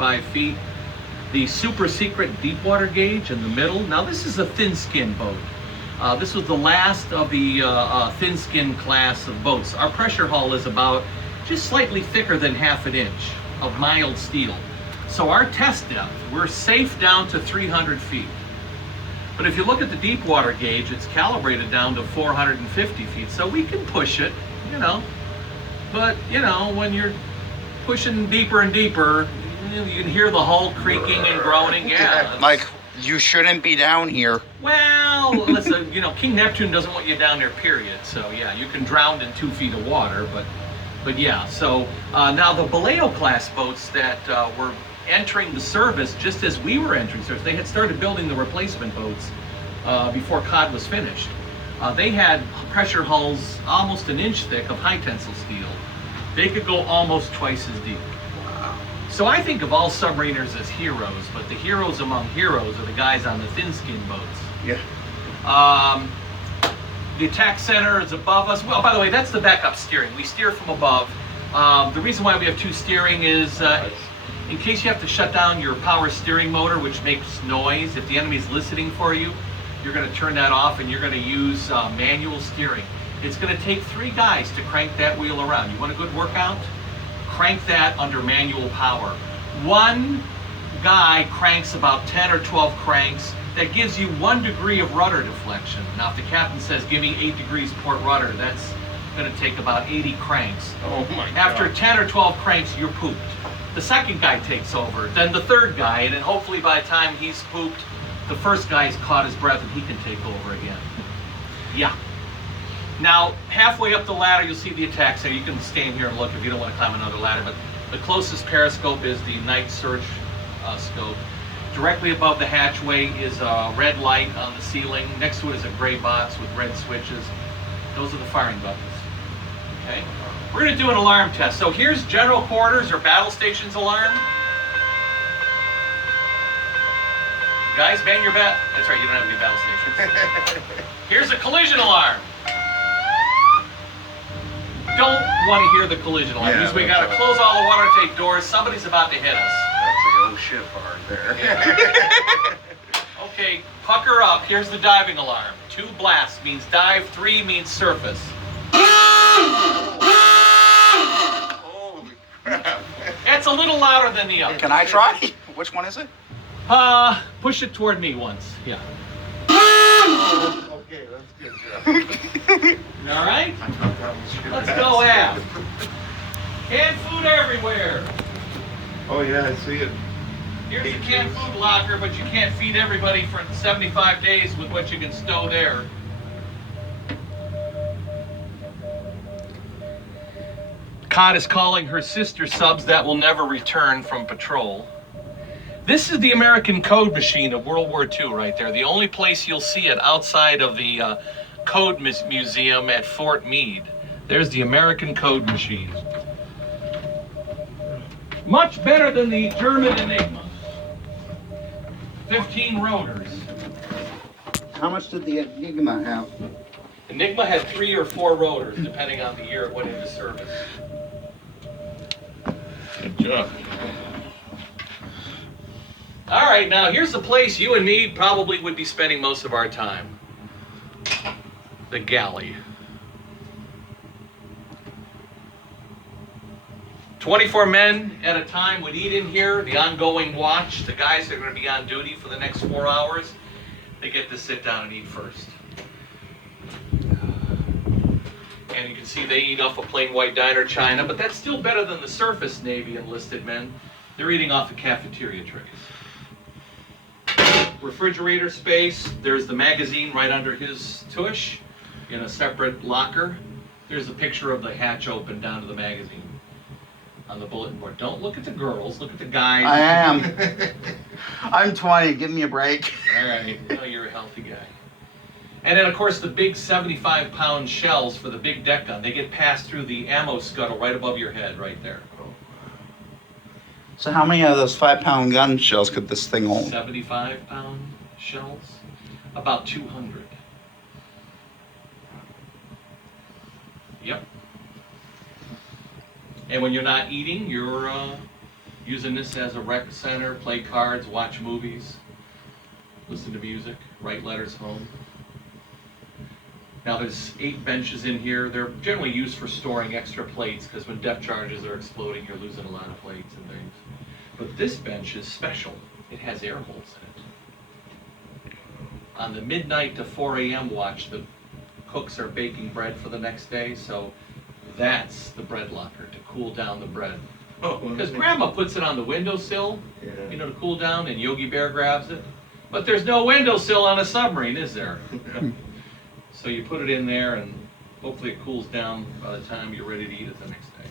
75 feet. The super secret deep water gauge in the middle. Now this is a thin skin boat. This was the last of the thin skin class of boats. Our pressure hull is about just slightly thicker than ½ an inch of mild steel. So our test depth, we're safe down to 300 feet. But if you look at the deep water gauge, it's calibrated down to 450 feet. So we can push it, you know. But, you know, when you're pushing deeper and deeper, you can hear the hull creaking and groaning. Yeah. Like, you shouldn't be down here. Well, listen, you know, King Neptune doesn't want you down there, period. So, yeah, you can drown in 2 feet of water. But yeah, so now the Vallejo class boats that were entering the service just as we were entering service, they had started building the replacement boats before COD was finished. They had pressure hulls almost an inch thick of high tensile steel. They could go almost twice as deep. So I think of all submariners as heroes, but the heroes among heroes are the guys on the thin skin boats. Yeah. The attack center is above us. Well, by the way, that's the backup steering. We steer from above. The reason why we have two steering is in case you have to shut down your power steering motor, which makes noise. If the enemy's listening for you, you're going to turn that off and you're going to use manual steering. It's going to take 3 guys to crank that wheel around. You want a good workout? Crank that under manual power. 1 guy cranks about 10 or 12 cranks. That gives you 1 degree of rudder deflection. Now, if the captain says, give me 8 degrees port rudder, that's going to take about 80 cranks. Oh my God. After 10 or 12 cranks, you're pooped. The second guy takes over, then the third guy, and then hopefully by the time he's pooped, the first guy's caught his breath and he can take over again. Yeah. Now, halfway up the ladder, you'll see the attack center. You can stand here and look if you don't want to climb another ladder, but the closest periscope is the night search scope. Directly above the hatchway is a red light on the ceiling. Next to it is a gray box with red switches. Those are the firing buttons. Okay? We're going to do an alarm test. So here's general quarters or battle stations alarm. Guys, bang your bat. That's right, you don't have any battle stations. Here's a collision alarm. Don't want to hear the collision alarm. Yeah, Because we got to close all the water tank doors. Somebody's about to hit us. That's the old ship hard there. Okay, pucker up. Here's the diving alarm. 2 blasts means dive, 3 means surface. Holy crap. It's a little louder than the other. Can I try? Which one is it? Push it toward me once. Yeah. Okay, that's good, Jeff. All right? Let's go aft. Canned food everywhere. Oh yeah, I see it. Here's the canned food locker, but you can't feed everybody for 75 days with what you can stow there. COD is calling her sister subs that will never return from patrol. This is the American code machine of World War II right there. The only place you'll see it outside of the Code Museum at Fort Meade. There's the American code machine. Much better than the German Enigma. 15 rotors. How much did the Enigma have? Enigma had 3 or 4 rotors, depending on the year it went into service. Good job. All right, now here's the place you and me probably would be spending most of our time. The galley. 24 men at a time would eat in here. The ongoing watch, the guys that are going to be on duty for the next 4 hours, they get to sit down and eat first. And you can see they eat off a plain white diner china, but that's still better than the surface Navy enlisted men. They're eating off the cafeteria trays. Refrigerator space, there's the magazine right under his tush in a separate locker. There's a picture of the hatch open down to the magazine on the bulletin board. Don't look at the girls, look at the guys. I am. I'm 20, give me a break. All right, oh, you're a healthy guy. And then, of course, the big 75-pound shells for the big deck gun, they get passed through the ammo scuttle right above your head, right there. So how many of those 5-pound gun shells could this thing hold? 75-pound shells? About 200. Yep. And when you're not eating, you're Using this as a rec center, play cards, watch movies, listen to music, write letters home. Now there's 8 benches in here. They're generally used for storing extra plates because when depth charges are exploding, you're losing a lot of plates and things. But this bench is special. It has air holes in it. On the midnight to 4 a.m. watch, the cooks are baking bread for the next day, so that's the bread locker to cool down the bread. Because Grandma puts it on the windowsill, you know, to cool down, and Yogi Bear grabs it. But there's no windowsill on a submarine, is there? So you put it in there, and hopefully it cools down by the time you're ready to eat it the next day.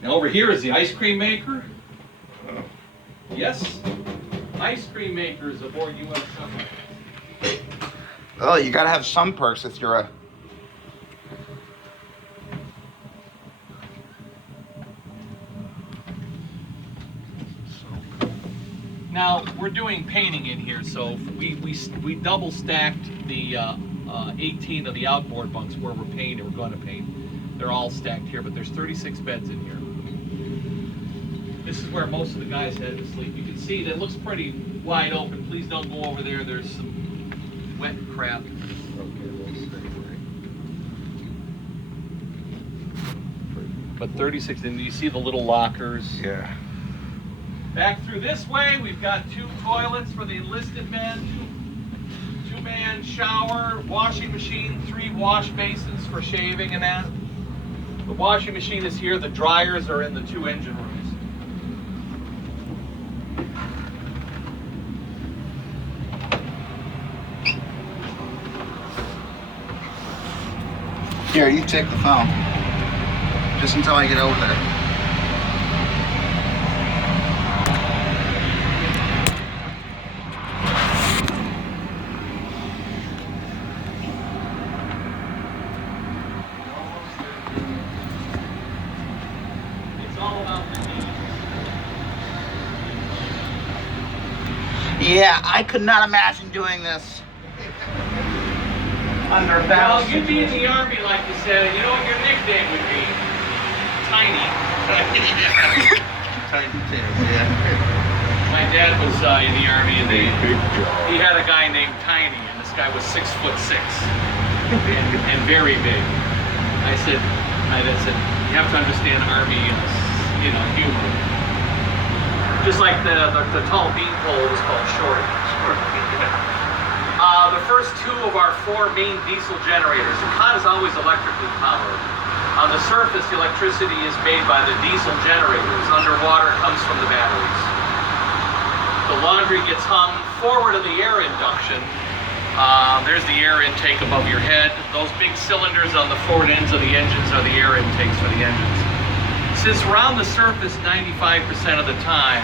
Now over here is the ice cream maker. Yes, ice cream makers aboard U.S. submarine. Oh, you gotta have some perks if you're a... Now, we're doing painting in here, so we double stacked the 18 of the outboard bunks where we're painting, we're going to paint. They're all stacked here, but there's 36 beds in here. This is where most of the guys head to sleep. You can see that it looks pretty wide open. Please don't go over there. There's some wet crap. But 36, and you see the little lockers. Yeah. Back through this way, we've got 2 toilets for the enlisted men, 2-man shower, washing machine, 3 wash basins for shaving and that. The washing machine is here, the dryers are in the 2 engine rooms. Here, you take the phone. Just until I get over there. Yeah, I could not imagine doing this under Well, battle. you'd be in the Army, like you said, and you know what your nickname would be? Tiny. Tiny potatoes, yeah. My dad was in the Army, and he had a guy named Tiny, and this guy was 6'6", and very big. I said, you have to understand Army, humor. Just like the tall beanpole was called Shorty. The first 2 of our 4 main diesel generators. The cot is always electrically powered. On the surface, the electricity is made by the diesel generators. Underwater, it comes from the batteries. The laundry gets hung forward of the air induction. There's the air intake above your head. Those big cylinders on the forward ends of the engines are the air intakes for the engines. Since we're on the surface 95% of the time,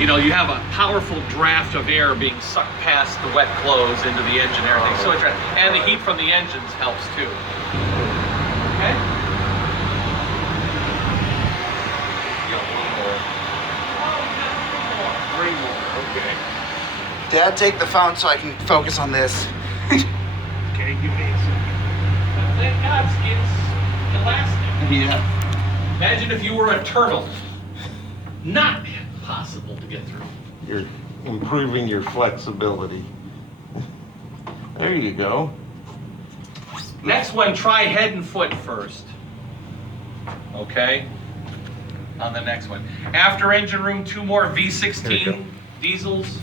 you have a powerful draft of air being sucked past the wet clothes into the engine and everything. So and the heat from the engines helps too. Okay? Three more. Okay. Dad, take the phone so I can focus on this. Okay, give me a second. Thank God it's elastic. Yeah. Imagine if you were a turtle. Not possible to get through. You're improving your flexibility. There you go. Next one, try head and foot first. Okay? On the next one. After engine room, 2 more V16 diesels.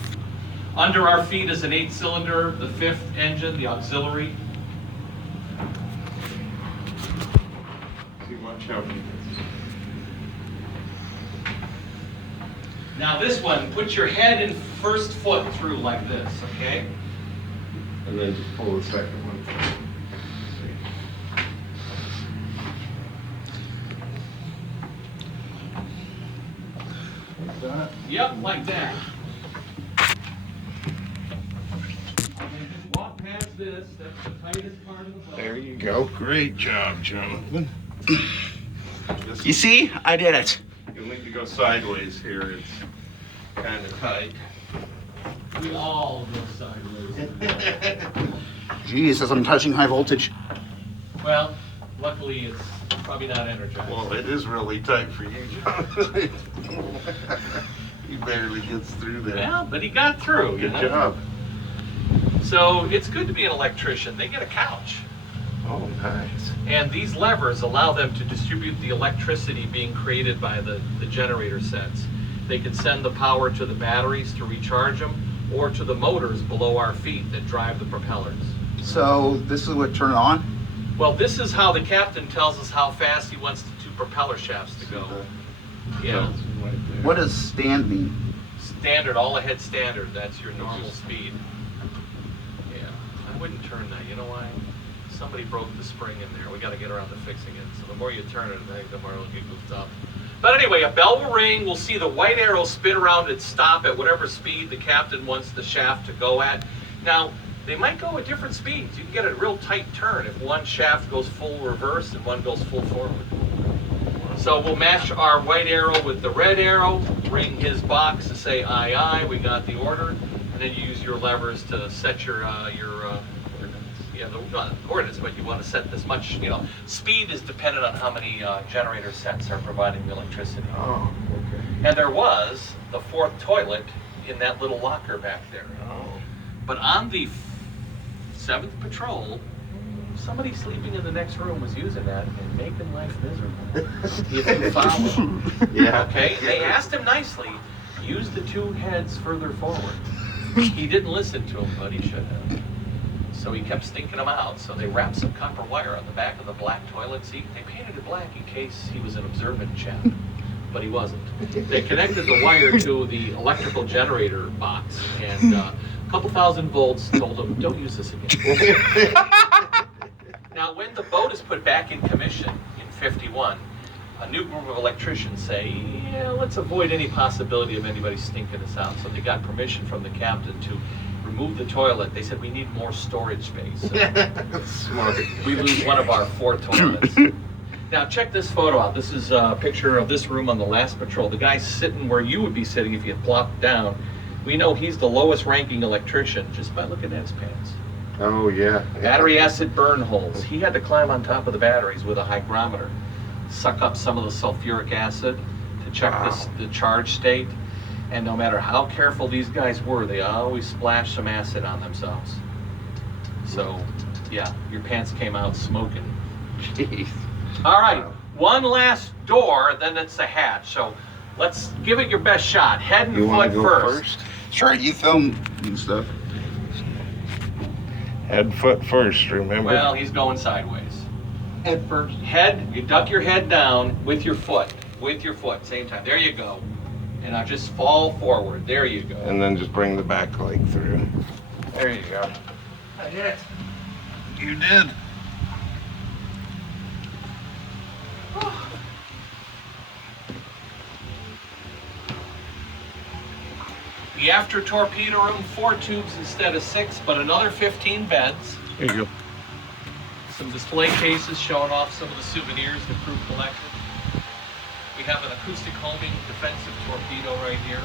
Under our feet is an 8-cylinder, the 5th engine, the auxiliary. See, watch out. Now this one, put your head and first foot through like this, okay? And then just pull the second one. Like that? Yep, like that. And just walk past this, that's the tightest part of the boat. There you go. Great job, Jonathan. You see? I did it. You'll need to go sideways here. It's kind of tight. We all go sideways. Jesus, I'm touching high voltage. Well, luckily it's Probably not energized. Well, it is really tight for you, John. He barely gets through there. Yeah, but he got through. Good job. So it's good to be an electrician. They get a couch. Oh, nice. And these levers allow them to distribute the electricity being created by the generator sets. They can send the power to the batteries to recharge them, or to the motors below our feet that drive the propellers. So this is what turn it on? Well, this is how the captain tells us how fast he wants the two propeller shafts to go. Yeah. What does stand mean? Standard, all ahead standard. That's your normal speed. Yeah. I wouldn't turn that. You know why? Somebody broke the spring in there. We got to get around to fixing it. So the more you turn it, I think the more it'll get goofed up. But anyway, a bell will ring. We'll see the white arrow spin around and stop at whatever speed the captain wants the shaft to go at. Now, they might go at different speeds. You can get a real tight turn if one shaft goes full reverse and one goes full forward. So we'll match our white arrow with the red arrow, ring his box to say aye aye, we got the order, and then you use your levers to set your not coordinates, but you want to set this much, speed is dependent on how many generator sets are providing the electricity. Oh, okay. And there was the fourth toilet in that little locker back there. Oh. But on the 7th patrol, somebody sleeping in the next room was using that and making life miserable. If you follow. Yeah. Okay, and they asked him nicely, use the two heads further forward. He didn't listen to him, but he should have. So he kept stinking them out. So they wrapped some copper wire on the back of the black toilet seat. They painted it black in case he was an observant chap, but he wasn't. They connected the wire to the electrical generator box, and a couple thousand volts told him, don't use this again. Now, when the boat is put back in commission in 51, a new group of electricians say, yeah, let's avoid any possibility of anybody stinking us out. So they got permission from the captain to remove the toilet. They said, we need more storage space. So Smart. we lose one of our 4 toilets. Now check this photo out. This is a picture of this room on the last patrol. The guy's sitting where you would be sitting if you had plopped down. We know he's the lowest ranking electrician just by looking at his pants. Oh, yeah. Battery acid burn holes. He had to climb on top of the batteries with a hygrometer, suck up some of the sulfuric acid to check the charge state. And no matter how careful these guys were, they always splashed some acid on themselves. So, yeah, your pants came out smoking. Jeez. All right, one last door, then it's the hatch. So let's give it your best shot. Head and You want foot to go first. Sure, you film and stuff. Head, foot first, remember? Well, he's going sideways. Head first. Head, you duck your head down with your foot. Same time. There you go. And now just fall forward. There you go. And then just bring the back leg through. There you go. I did it. You did. The after torpedo room, 4 tubes instead of 6, but another 15 beds. There you go. Some display cases showing off some of the souvenirs the crew collected. We have an acoustic homing defensive torpedo right here.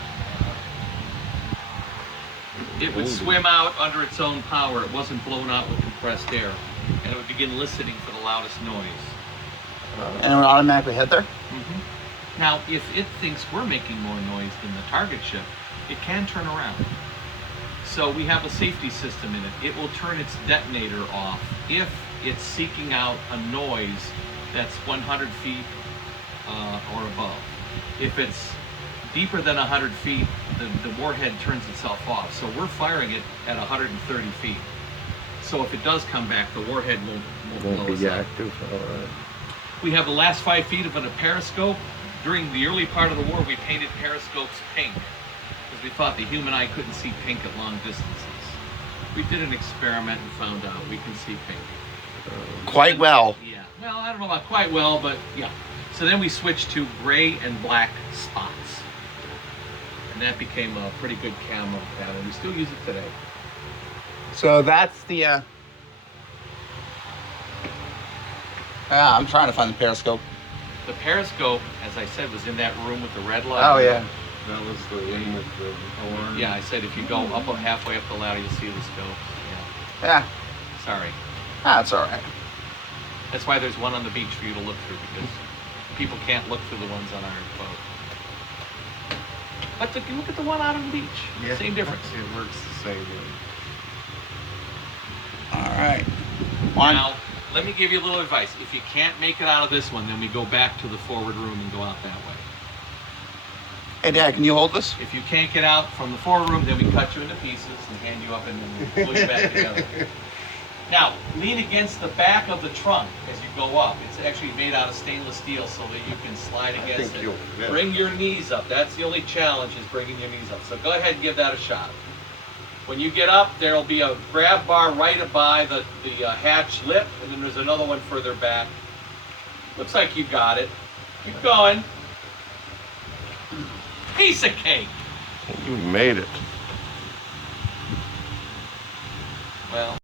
It would swim out under its own power. It wasn't blown out with compressed air. And it would begin listening for the loudest noise. And it would automatically head there? Now, if it thinks we're making more noise than the target ship, it can turn around. So we have a safety system in it. It will turn its detonator off if it's seeking out a noise that's 100 feet or above. If it's deeper than 100 feet, the warhead turns itself off. So we're firing it at 130 feet. So if it does come back, the warhead won't blow us up. Active. All right. We have the last 5 feet of a periscope. During the early part of the war, we painted periscopes pink because we thought the human eye couldn't see pink at long distances. We did an experiment and found out we can see pink. Quite well. Yeah. Well, I don't know about quite well, but yeah. So then we switched to gray and black spots. And that became a pretty good camo pattern. We still use it today. So that's the, I'm trying to find the periscope. The periscope, as I said, was in that room with the red light. Oh, yeah. That was the one with the horn. Yeah, I said if you go up halfway up the ladder, you'll see the scope. Yeah. Yeah. Sorry. That's all right. That's why there's one on the beach for you to look through, because people can't look through the ones on our boat. But look at the one out on the beach. Yeah. Same difference. It works the same way. All right. One. Now, let me give you a little advice. If you can't make it out of this one, then we go back to the forward room and go out that way. Hey, Dad, can you hold this? If you can't get out from the forward room, then we cut you into pieces and hand you up and then glue you back together. Now, lean against the back of the trunk as you go up. It's actually made out of stainless steel so that you can slide against think it. you'll fit. Bring your knees up. That's the only challenge, is bringing your knees up. So go ahead and give that a shot. When you get up, there'll be a grab bar right by the hatch lip, and then there's another one further back. Looks like you got it. Keep going. Piece of cake. You made it. Well.